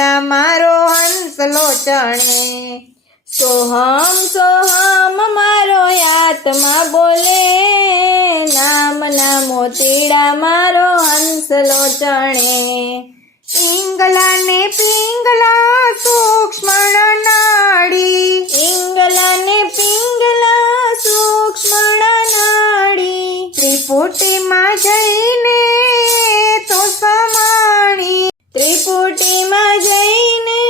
મોતીડા મારો હંસલો ચણે. સોહમ સોહમ મારો આત્મા બોલે, નામના મોતીડા મારો હંસલો ચણે. પિંગલા ને પિંગલા સૂક્ષ્મ નાડી, પિંગલા ને પિંગલા સૂક્ષ્મ નાડી. ત્રિપુટીમાં જઈને તો સમાણી, ત્રિપુટીમાં જઈને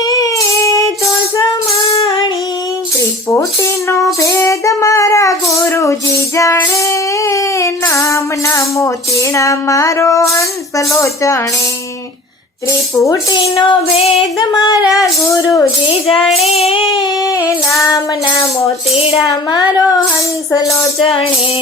તો સમાણી. ત્રિપુટીનો ભેદ મારા ગુરુજી જાણે, નામના મોતીડા મારો હંસલો ચણે. ત્રિપુટીનો ભેદ મારા ગુરુજી જાણે, નામના મોતીડા મારો હંસલો ચણે.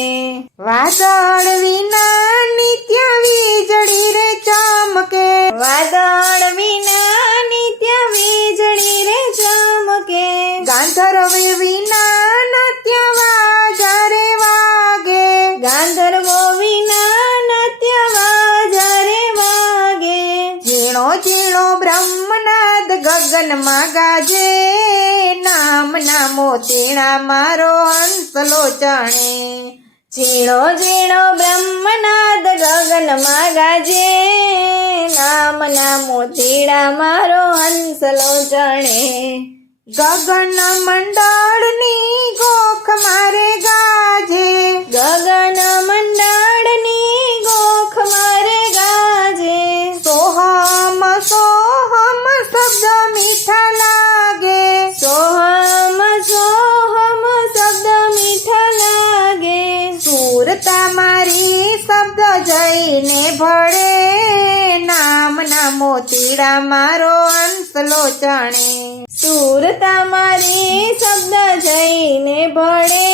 વાદળ વિના નિત્ય વીજળી રે ચમકે, વાદળ વિના નિત્ય વીજળી રે ચમકે. ગાંધર્વ વિના નત્ય વાજા રે વાગે, ગાંધર્વો વિના નત્ય વાજા રે વાગે. ઝીણો ઝીણો બ્રહ્મનાદ ગગનમાં ગાજે, નામના મોતીડા મારો હંસલો ચણે. ઝીણો ઝીણો બ્રહ્મનાદ ગગનમાં ગાજે, નામના મોતીડા મારો હંસલો ચણે. ગગન મંડળની ગોખ મારે ગાજે, ગગન મંડળની ગોખ મારે ગાજે. સોહમ સોહમ શબ્દ મીઠા લાગે, સોહમ સોહમ શબ્દ મીઠા લાગે. સુરતા મારી શબ્દ જઈને ભળે, નામના મોતીડા મારો હંસલો ચણે. સુરતા મારી શબ્દ જઈને ભળે,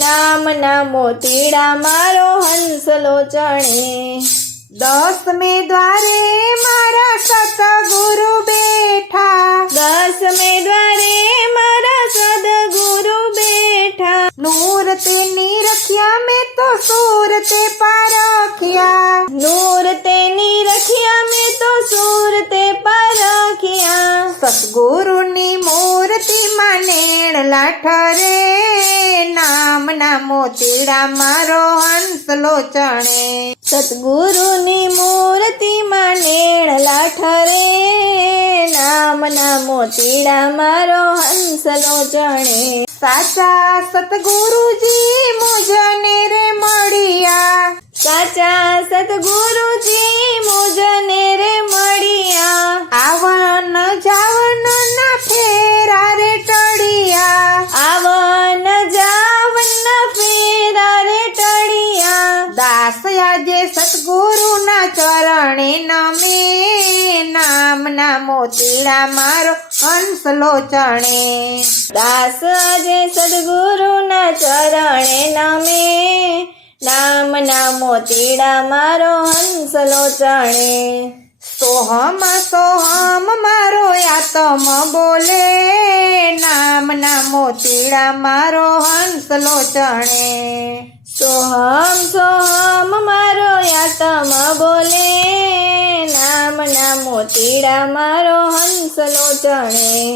નામના મોતીડા મારો હંસલો ચણે. દસમે દ્વારે મારા સતગુરુ બેઠા, દસમે દ્વારે મારા સદગુરુ બેઠા. નૂર તે નિરખ્યા મેં તો સૂર તે પારખ્યા, નૂર તેની રખિયા મેં તો સૂર તે પારખ્યા. સતગુરુની મૂર્તિમાં નેણ લાઠરે, નામના મોતીડા મારો હંસલો ચણે. સતગુરુની મૂર્તિમાં નેણલા ઠરે, નામના મોતીડા મારો હંસલો ચણે. સાચા સતગુરુજી મુજને રે મળ્યા, સાચા સતગુરુજી મુજને રે મળ્યા. આવન જાવન ના ફેરા રે ટળિયા, આવન જાવન ફેરા રે ટળિયા. દાસ આજે સતગુરુના ચરણે નમે, નામના મોતીડા મારો હંસલો ચણે. દાસ આજે સદગુરુના ચરણે નમે, નામના મોતીડા મારો હંસલો ચણે. સોહમ સોહમ મારો આત્મ બોલે, નામના મોતીડા મારો હંસલો ચણે. સોહમ સોહમ મારો આત્મ બોલે, નામના મોતીડા મારો હંસલો ચણે.